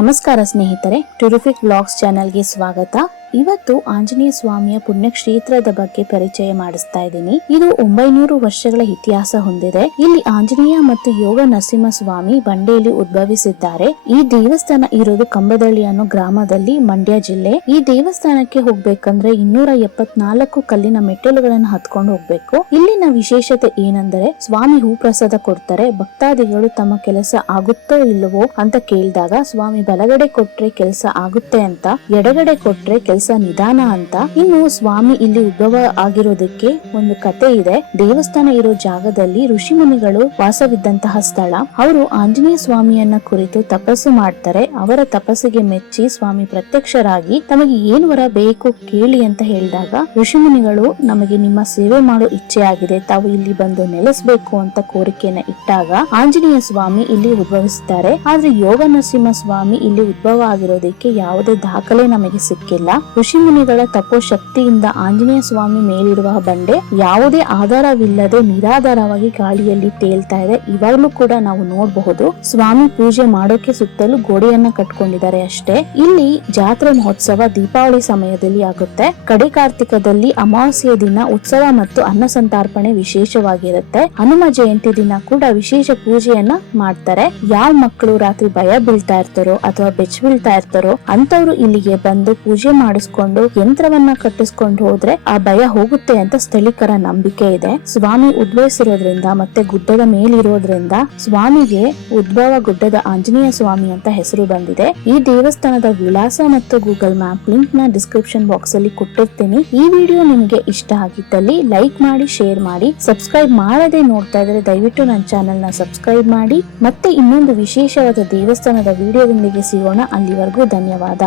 ನಮಸ್ಕಾರ ಸ್ನೇಹಿತರೆ, ಟೂರಿಫಿಕ್ ವ್ಲಾಗ್ಸ್ ಚಾನೆಲ್ಗೆ ಸ್ವಾಗತ. ಇವತ್ತು ಆಂಜನೇಯ ಸ್ವಾಮಿಯ ಪುಣ್ಯಕ್ಷೇತ್ರದ ಬಗ್ಗೆ ಪರಿಚಯ ಮಾಡಿಸ್ತಾ ಇದ್ದೀನಿ. ಇದು 900 ವರ್ಷಗಳ ಇತಿಹಾಸ ಹೊಂದಿದೆ. ಇಲ್ಲಿ ಆಂಜನೇಯ ಮತ್ತು ಯೋಗ ನರಸಿಂಹ ಸ್ವಾಮಿ ಬಂಡೆಯಲ್ಲಿ ಉದ್ಭವಿಸಿದ್ದಾರೆ. ಈ ದೇವಸ್ಥಾನ ಇರೋದು ಕಂಬದಳ್ಳಿ ಅನ್ನೋ ಗ್ರಾಮದಲ್ಲಿ, ಮಂಡ್ಯ ಜಿಲ್ಲೆ. ಈ ದೇವಸ್ಥಾನಕ್ಕೆ ಹೋಗ್ಬೇಕಂದ್ರೆ 274 ಕಲ್ಲಿನ ಮೆಟ್ಟಿಲುಗಳನ್ನು ಹತ್ಕೊಂಡು ಹೋಗ್ಬೇಕು. ಇಲ್ಲಿನ ವಿಶೇಷತೆ ಏನಂದ್ರೆ, ಸ್ವಾಮಿ ಹೂ ಪ್ರಸಾದ ಕೊಡ್ತಾರೆ. ಭಕ್ತಾದಿಗಳು ತಮ್ಮ ಕೆಲಸ ಆಗುತ್ತೋ ಇಲ್ಲವೋ ಅಂತ ಕೇಳಿದಾಗ ಸ್ವಾಮಿ ಬಲಗಡೆ ಕೊಟ್ರೆ ಕೆಲಸ ಆಗುತ್ತೆ ಅಂತ, ಎಡಗಡೆ ಕೊಟ್ರೆ ಕೆಲಸ ನಿಧಾನ ಅಂತ. ಇನ್ನು ಸ್ವಾಮಿ ಇಲ್ಲಿ ಉದ್ಭವ ಆಗಿರೋದಕ್ಕೆ ಒಂದು ಕತೆ ಇದೆ. ದೇವಸ್ಥಾನ ಇರೋ ಜಾಗದಲ್ಲಿ ಋಷಿ ಮುನಿಗಳು ವಾಸವಿದ್ದಂತಹ ಸ್ಥಳ. ಅವರು ಆಂಜನೇಯ ಸ್ವಾಮಿಯನ್ನ ಕುರಿತು ತಪಸ್ಸು ಮಾಡ್ತಾರೆ. ಅವರ ತಪಸ್ಸಿಗೆ ಮೆಚ್ಚಿ ಸ್ವಾಮಿ ಪ್ರತ್ಯಕ್ಷರಾಗಿ ತಮಗೆ ಏನ್ ವರ ಬೇಕು ಕೇಳಿ ಅಂತ ಹೇಳಿದಾಗ, ಋಷಿ ಮುನಿಗಳು ನಮಗೆ ನಿಮ್ಮ ಸೇವೆ ಮಾಡೋ ಇಚ್ಛೆ ಆಗಿದೆ, ತಾವು ಇಲ್ಲಿ ಬಂದು ನೆಲೆಸಬೇಕು ಅಂತ ಕೋರಿಕೆಯನ್ನ ಇಟ್ಟಾಗ ಆಂಜನೇಯ ಸ್ವಾಮಿ ಇಲ್ಲಿ ಉದ್ಭವಿಸುತ್ತಾರೆ. ಆದ್ರೆ ಯೋಗ ನರಸಿಂಹ ಸ್ವಾಮಿ ಇಲ್ಲಿ ಉದ್ಭವ ಆಗಿರೋದಕ್ಕೆ ಯಾವುದೇ ದಾಖಲೆ ನಮಗೆ ಸಿಕ್ಕಿಲ್ಲ. ಋಷಿ ಮುನಿಗಳ ತಪೋ ಶಕ್ತಿಯಿಂದ ಆಂಜನೇಯ ಸ್ವಾಮಿ ಮೇಲಿರುವ ಬಂಡೆ ಯಾವುದೇ ಆಧಾರವಿಲ್ಲದೆ ನಿರಾಧಾರವಾಗಿ ಗಾಳಿಯಲ್ಲಿ ತೇಲ್ತಾ ಇದೆ. ಇವಾಗ್ಲೂ ಕೂಡ ನಾವು ನೋಡಬಹುದು. ಸ್ವಾಮಿ ಪೂಜೆ ಮಾಡೋಕೆ ಸುತ್ತಲೂ ಗೋಡೆಯನ್ನ ಕಟ್ಕೊಂಡಿದ್ದಾರೆ ಅಷ್ಟೇ. ಇಲ್ಲಿ ಜಾತ್ರೆ ಮಹೋತ್ಸವ ದೀಪಾವಳಿ ಸಮಯದಲ್ಲಿ ಆಗುತ್ತೆ. ಕಡೆ ಕಾರ್ತಿಕದಲ್ಲಿ ಅಮಾವಾಸ್ಯೆ ದಿನ ಉತ್ಸವ ಮತ್ತು ಅನ್ನ ಸಂತರ್ಪಣೆ ವಿಶೇಷವಾಗಿರುತ್ತೆ. ಹನುಮ ಜಯಂತಿ ದಿನ ಕೂಡ ವಿಶೇಷ ಪೂಜೆಯನ್ನ ಮಾಡ್ತಾರೆ. ಯಾವ ಮಕ್ಕಳು ರಾತ್ರಿ ಭಯ ಬೀಳ್ತಾ ಇರ್ತಾರೋ ಅಥವಾ ಬೆಚ್ಚ ಬೀಳ್ತಾ ಇರ್ತಾರೋ ಅಂತವ್ರು ಇಲ್ಲಿಗೆ ಬಂದು ಪೂಜೆ ಮಾಡಿಸ್ಕೊಂಡು ಯಂತ್ರವನ್ನ ಕಟ್ಟಿಸ್ಕೊಂಡು ಹೋದ್ರೆ ಆ ಭಯ ಹೋಗುತ್ತೆ ಅಂತ ಸ್ಥಳೀಕರ ನಂಬಿಕೆ ಇದೆ. ಸ್ವಾಮಿ ಉದ್ಭವಿಸಿರೋದ್ರಿಂದ ಮತ್ತೆ ಗುಡ್ಡದ ಮೇಲಿರೋದ್ರಿಂದ ಸ್ವಾಮಿಗೆ ಉದ್ಭವ ಗುಡ್ಡದ ಆಂಜನೇಯ ಸ್ವಾಮಿ ಅಂತ ಹೆಸರು ಬಂದಿದೆ. ಈ ದೇವಸ್ಥಾನದ ವಿಳಾಸ ಮತ್ತು ಗೂಗಲ್ ಮ್ಯಾಪ್ ಲಿಂಕ್ ನ ಡಿಸ್ಕ್ರಿಪ್ಷನ್ ಬಾಕ್ಸ್ ಅಲ್ಲಿ ಕೊಟ್ಟಿರ್ತೀನಿ. ಈ ವಿಡಿಯೋ ನಿಮಗೆ ಇಷ್ಟ ಆಗಿದ್ದಲ್ಲಿ ಲೈಕ್ ಮಾಡಿ, ಶೇರ್ ಮಾಡಿ. ಸಬ್ಸ್ಕ್ರೈಬ್ ಮಾಡದೆ ನೋಡ್ತಾ ಇದ್ರೆ ದಯವಿಟ್ಟು ನನ್ನ ಚಾನೆಲ್ ನ ಸಬ್ಸ್ಕ್ರೈಬ್ ಮಾಡಿ. ಮತ್ತೆ ಇನ್ನೊಂದು ವಿಶೇಷವಾದ ದೇವಸ್ಥಾನದ ವಿಡಿಯೋದೊಂದಿಗೆ ಸಿಗೋಣ. ಅಲ್ಲಿವರೆಗೂ ಧನ್ಯವಾದ.